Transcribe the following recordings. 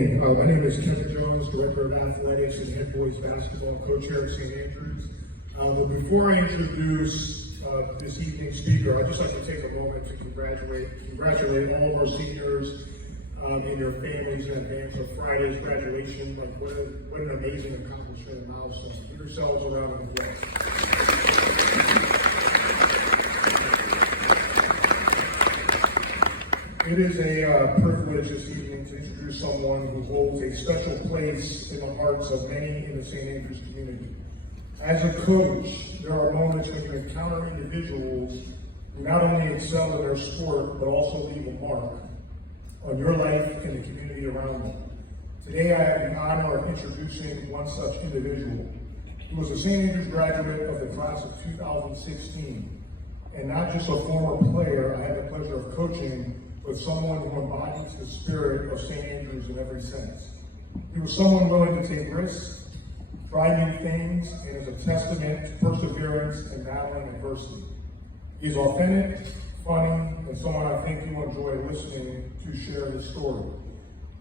evening. My name is Kevin Jones, Director of Athletics and Head Boys Basketball Coach here at St. Andrews. But before I introduce this evening's speaker, I'd just like to take a moment to congratulate all of our seniors and their families in advance of Friday's graduation. Like, what an amazing accomplishment and milestone. Give yourselves a round of applause. It is a privilege this evening to introduce someone who holds a special place in the hearts of many in the St. Andrews community. As a coach, there are moments when you encounter individuals who not only excel in their sport, but also leave a mark on your life and the community around them. Today, I have the honor of introducing one such individual. He was a St. Andrews graduate of the class of 2016, and not just a former player I had the pleasure of coaching, but someone who embodies the spirit of St. Andrews in every sense. He was someone willing to take risks, try new things, and is a testament to perseverance and battling adversity. He is authentic, funny, and someone I think you will enjoy listening to share his story.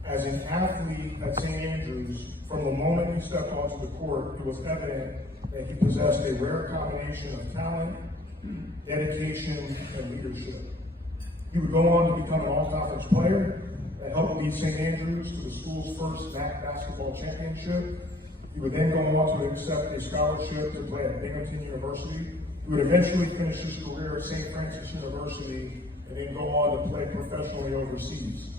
As an athlete at St. Andrews, from the moment he stepped onto the court, it was evident that he possessed a rare combination of talent, dedication, and leadership. He would go on to become an all-conference player that helped lead St. Andrews to the school's first MAC basketball championship. He would then go on to accept a scholarship to play at Binghamton University. He would eventually finish his career at St. Francis University and then go on to play professionally overseas.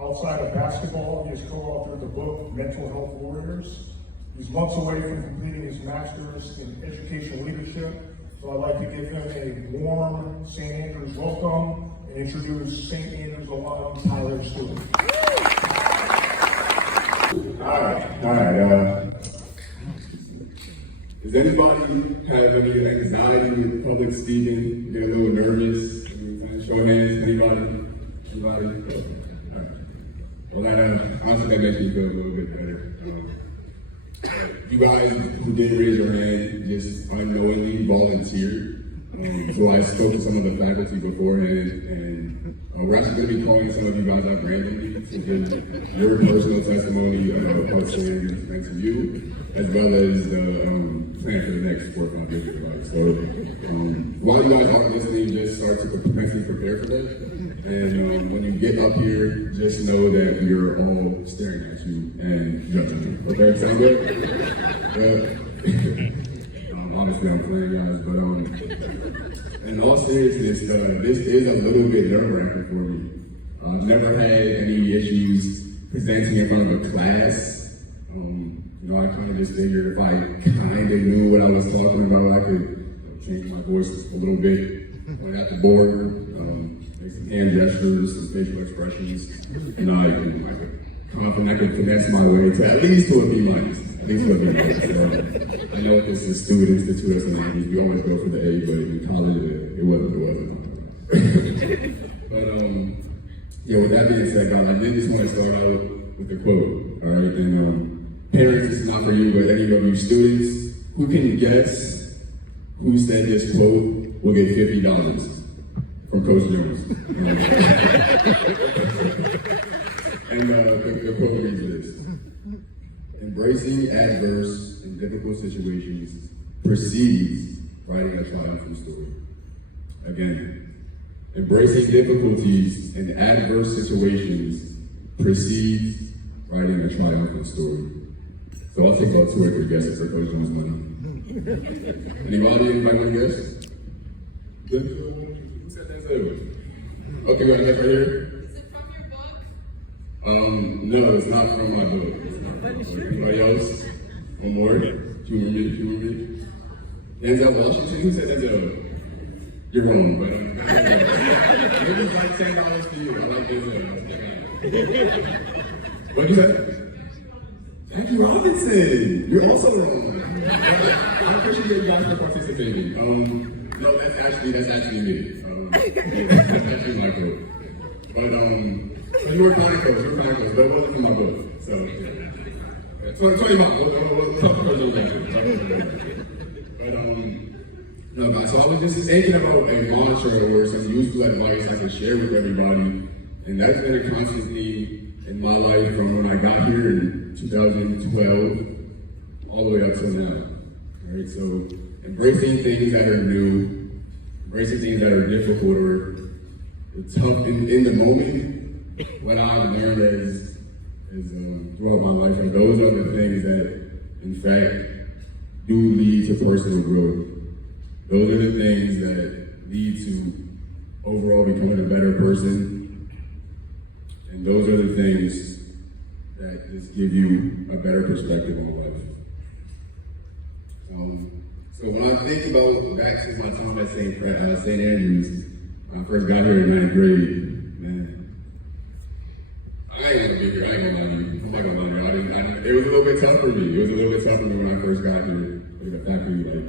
Outside of basketball, he has co-authored the book Mental Health Warriors. He's months away from completing his master's in education leadership, so I'd like to give him a warm St. Andrews welcome and introduce St. Andrews alum Tyler Stewart. All right. Does anybody have any anxiety with public speaking? Get a little nervous? Show of hands. Anybody? All right. Well, honestly, that makes me feel a little bit better. You guys who did raise your hand just unknowingly volunteered. So I spoke to some of the faculty beforehand, and we're actually going to be calling some of you guys out randomly to give your personal testimony of how St. Andrews meant to you, as well as the plan for the next 4 or 5 years of your life. So while you guys are listening, just start to mentally prepare for that. And when you get up here, just know that we're all staring at you and judging you. Okay, sound good? Honestly, I'm playing, guys, but in all seriousness, this is a little bit nerve-wracking for me. I've never had any issues presenting in front of a class. I kind of just figured if I kind of knew what I was talking about, I could change my voice a little bit, point at the board, make some hand gestures, some facial expressions, and I could finesse my way to at least to a B-. So, I know this is students, the two St. Andrews, we always go for the A, but in college, it wasn't. But, with that being said, guys, I did just want to start out with a quote, all right? And parents, this is not for you, but any of you students, who can guess who said this quote will get $50 from Coach Jones? And the quote reads this: embracing adverse and difficult situations precedes writing a triumphant story. Again, embracing difficulties and adverse situations precedes writing a triumphant story. So I'll take about 2 or 3 guesses for Coach Jones' money. Anybody want to guess? Good? Who said that? Okay, we got that right here. Is it from your book? No, it's not from my book. Anybody else? One more? Two more. Denzel Washington? Who said Denzel? You're wrong, but maybe it's like $10 to you. I like Denzel. What'd you say? Jackie Robinson! You're also wrong. I appreciate you guys for participating. No, that's actually me. That's actually my quote. But you were kind of close, but it wasn't from my book. So, 20 months. We'll talk about those later. But no, guys. So I was just thinking about a mantra or some useful advice I could share with everybody, and that's been a constant theme in my life from when I got here in 2012 all the way up till now. Right? So embracing things that are new, embracing things that are difficult or tough in the moment, what I've learned as throughout my life, and those are the things that, in fact, do lead to personal growth. Those are the things that lead to overall becoming a better person, and those are the things that just give you a better perspective on life. So when I think about back to my time at St. Andrews, when I first got here in 9th grade, man, I ain't gonna be here, I ain't gonna lie to you. I'm not gonna lie to you. It was a little bit tough for me. It was a little bit tough for me when I first got here. Like the faculty, like,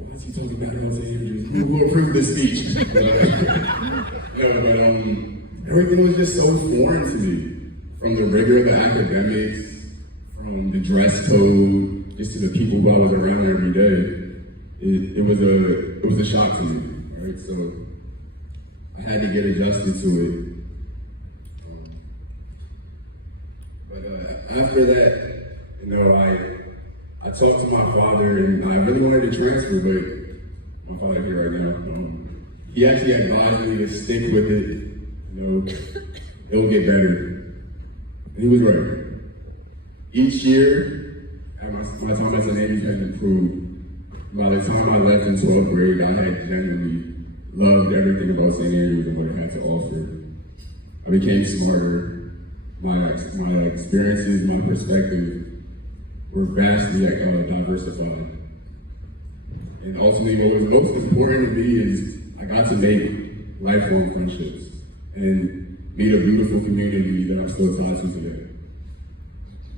why is he talking bad about St. Andrews? Who approved this speech? Everything was just so foreign to me. From the rigor of the academics, from the dress code, just to the people who I was around every day. It was a shock to me, right? So I had to get adjusted to it. But after that, I talked to my father, and I really wanted to transfer, but my father here right now. He actually advised me to stick with it. It'll get better. And he was right. Each year, my time as an Andrews has improved. By the time I left in 12th grade, I had genuinely loved everything about St. Andrews and what it had to offer. I became smarter. My experiences, my perspective were vastly diversified. And ultimately, what was most important to me is I got to make lifelong friendships and meet a beautiful community that I'm still tied to today.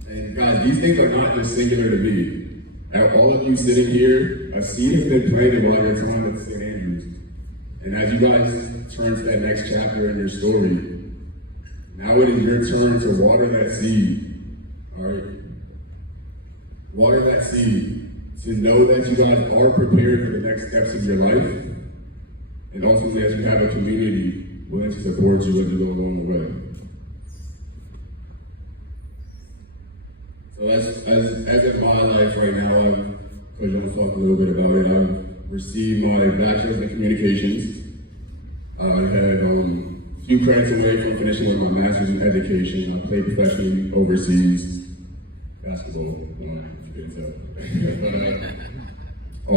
And guys, these things are not just singular to me. All of you sitting here, a seed has been planted while your time at St. Andrews. And as you guys turn to that next chapter in your story, now it is your turn to water that seed, all right? Water that seed to know that you guys are prepared for the next steps of your life, and ultimately as you have a community willing to support you as you go along the way. So as in my life right now, because I'm going to talk a little bit about it, I've received my bachelor's in communications. I had a few credits away from finishing with my master's in education. I played professionally overseas, basketball, if you can tell. I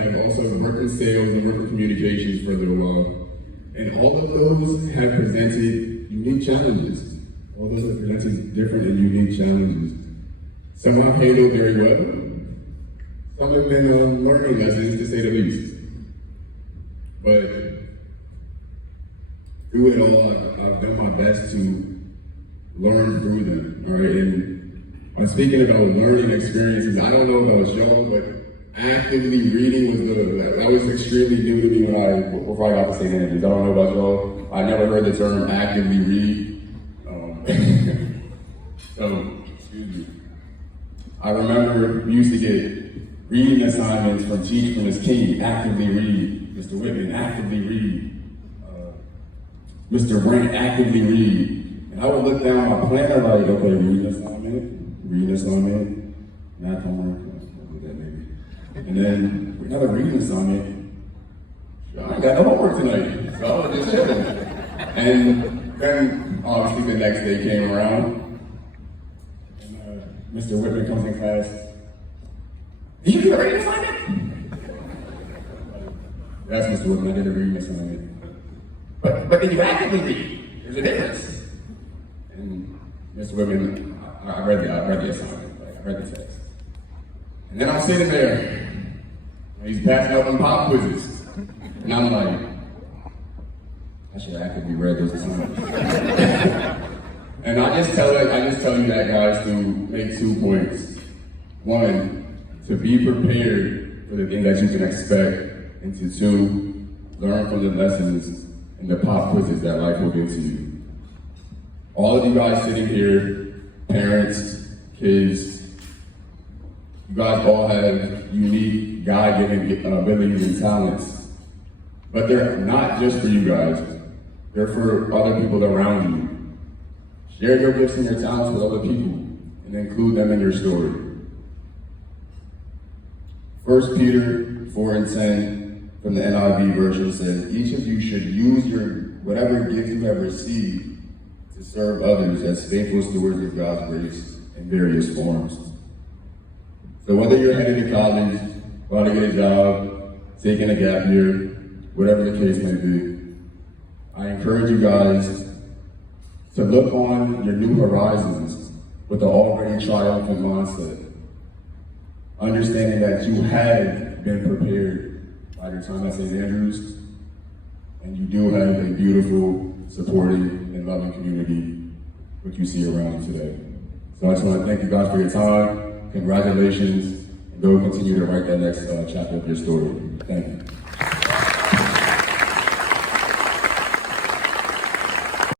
have also worked in sales and worked in communications for a little while. And all of those have presented unique challenges. All those have presented different and unique challenges. Some I've handled very well. Some have been learning lessons, to say the least. But through it all, I've done my best to learn through them, all right? And I'm speaking about learning experiences. I don't know about y'all, but actively reading that was extremely new to me before I got to St. Andrews. I don't know about y'all. I never heard the term actively read. So, excuse me. I remember we used to get reading assignments from Ms. King, actively read. Mr. Whitman, actively read. Mr. Brent, actively read. And I would look down my planner like, okay, reading assignment, math homework, that maybe. And then another reading assignment. I ain't got no homework tonight, so I was just chilling. And then obviously the next day came around. Mr. Whitman comes in class. Did you do a reading assignment? That's Mr. Whitman, I did a reading assignment. But did you actively read? There's a difference. And Mr. Whitman, I read the assignment, I read the text. And then I'm sitting there, and he's passing out them pop quizzes. And I'm like, I should have actively read those assignments. And I just tell you that, guys, to make 2 points. One, to be prepared for the things that you can expect, and to 2, learn from the lessons and the pop quizzes that life will give to you. All of you guys sitting here, parents, kids, you guys all have unique God-given abilities and talents. But they're not just for you guys. They're for other people around you. Share your gifts and your talents with other people and include them in your story. 1 Peter 4:10 from the NIV version says, each of you should use whatever gift you have received to serve others as faithful stewards of God's grace in various forms. So whether you're headed to college, about to get a job, taking a gap year, whatever the case may be, I encourage you guys to look on your new horizons with an already triumphant mindset, understanding that you have been prepared by your time at St. Andrews, and you do have a beautiful, supporting, and loving community, which you see around you today. So I just want to thank you guys for your time. Congratulations, and go continue to write that next chapter of your story. Thank you.